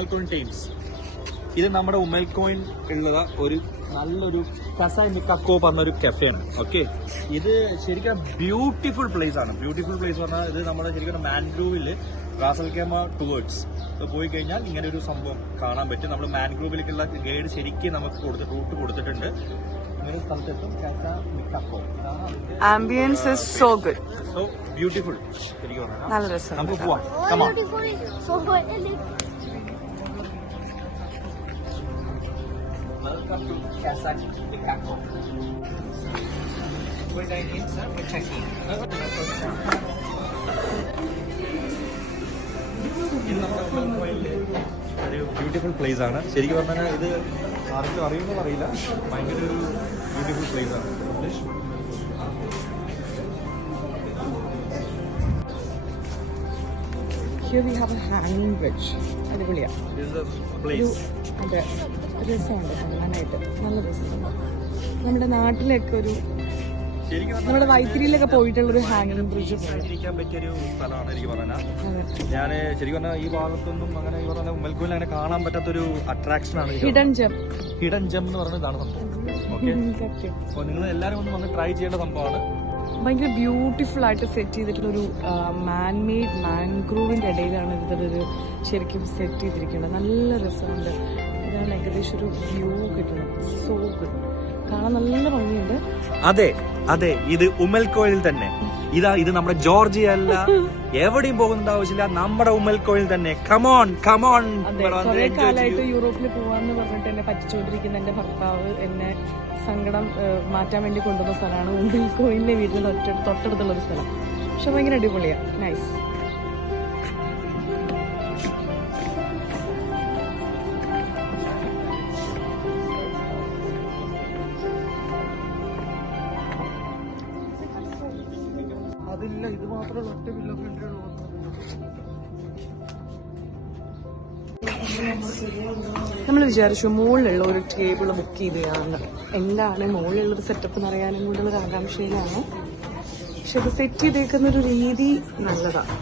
ഉമ്മൽക്കോയിൻ times. ഇത് നമ്മുടെ ഉമ്മൽക്കോയിൻ ഉള്ളത് ഒരു നല്ലൊരു കസായ് മിക്കക്കോ പറഞ്ഞൊരു കഫേയാണ്. ഓക്കെ, ഇത് ശരിക്കും ബ്യൂട്ടിഫുൾ പ്ലേസ് ആണ്. ബ്യൂട്ടിഫുൾ പ്ലേസ് പറഞ്ഞാൽ ഇത് നമ്മുടെ ശരിക്കും മാൻഗ്രൂവില് റാസൽ കേമ ടുവേർഡ്സ് പോയി കഴിഞ്ഞാൽ ഇങ്ങനെ ഒരു സംഭവം കാണാൻ പറ്റും. നമ്മൾ മാൻഗ്രൂവിലേക്കുള്ള ഗൈഡ് ശരിക്കും നമുക്ക് റൂട്ട് കൊടുത്തിട്ടുണ്ട്. ഇങ്ങനെ സ്ഥലത്തെത്തും. Ambience is so good, so beautiful. ശരിക്കും പറഞ്ഞാൽ നല്ല രസം. നമുക്ക് പോവാം. Come on. Welcome to Casa Micaco. We're dining in, sir. We're checking. ഇത് നമ്മുടെ ഉമ്മൽക്കോയിലെ ഒരു ബ്യൂട്ടിഫുൾ പ്ലേസ് ആണ്. ശരിക്കും പറഞ്ഞാൽ ഇത് ആർക്കും അറിയുമെന്ന് അറിയില്ല, ഭയങ്കര ഒരു ബ്യൂട്ടിഫുൾ പ്ലേസ് ആണ്. Here we have a hanging bridge. അടിപൊളിയാണ്. അതെ, രസമുണ്ട് കാണാനായിട്ട്, നല്ല രസമുണ്ട്. നമ്മുടെ നാട്ടിലൊക്കെ ഒരു നമ്മുടെ വൈത്തിരിയിലൊക്കെ പോയിട്ടുള്ളൊരു ഹാങ്ങിങ് ബ്രിഡ്ജ് ഇരിക്കാൻ പറ്റിയൊരു സ്ഥലമാണ് എനിക്ക് പറഞ്ഞാൽ. ഞാൻ ശരിക്കും പറഞ്ഞാൽ ഈ ഭാഗത്തൊന്നും അങ്ങനെ ഈ പറഞ്ഞ ഉമ്മൽക്കോയിൽ അങ്ങനെ കാണാൻ പറ്റാത്തൊരു അട്രാക്ഷൻ ആണ് ഹിഡൻ ജെം. ഹിഡൻ ജെം എന്ന് പറയുന്നത് ഇതാണ് സംഭവം. ഓക്കെ, അപ്പോൾ നിങ്ങൾ എല്ലാവരും ഒന്ന് വന്ന് ട്രൈ ചെയ്യേണ്ട സംഭവമാണ്. ഭയങ്കര ബ്യൂട്ടിഫുൾ ആയിട്ട് സെറ്റ് ചെയ്തിട്ടുള്ളൊരു മാൻമെയ്ഡ് മാൻഗ്രൂവിന്റെ ഇടയിലാണ് ഇതൊരു ശരിക്കും സെറ്റ് ചെയ്തിരിക്കുന്നത്. നല്ല രസമുണ്ട്. ഇതാണ് ഏകദേശം ഒരു വ്യൂ കിട്ടുന്നത്. സോ ഗുഡ്, കാണാൻ നല്ല ഭംഗിയുണ്ട്. അതെ അതെ, ഇത് ഉമ്മൽക്കോയിൽ തന്നെ. ഇത് നമ്മുടെ ജോർജിയ അല്ല, എവിടെയും പോകുന്ന ആവശ്യമില്ല, നമ്മുടെ ഉമ്മൽക്കോയിൽ തന്നെ. Come on come on. കുറെ കാലമായിട്ട് യൂറോപ്പിൽ പോവാന്ന് പറഞ്ഞിട്ട് എന്നെ പറ്റിച്ചോണ്ടിരിക്കുന്ന എന്റെ ഭർത്താവ് എന്നെ സങ്കടം മാറ്റാൻ വേണ്ടി കൊണ്ടുവന്ന സ്ഥലമാണ് ഉമ്മൽക്കോയിലിന്റെ വീട്ടിൽ തൊട്ടടുത്തുള്ള ഒരു സ്ഥലം. പക്ഷെ ഭയങ്കര അടിപൊളിയാണ്, നൈസ്. അതില്ല, ഇത് മാത്രമേ ഒറ്റ വില്ല ഫ്രണ്ടിലുള്ളൂ. നമ്മൾ വിചാരിച്ചു മുകളിലുള്ള ഒരു ടേബിൾ ബുക്ക് ചെയ്തതാണ്. എന്താണ് മുകളിലുള്ളൊരു സെറ്റപ്പ് എന്ന് അറിയാനും കൂടെയുള്ളൊരു ആകാംക്ഷയിലാണ്. പക്ഷെ അത് സെറ്റ് ചെയ്തേക്കുന്ന ഒരു രീതി നല്ലതാണ്.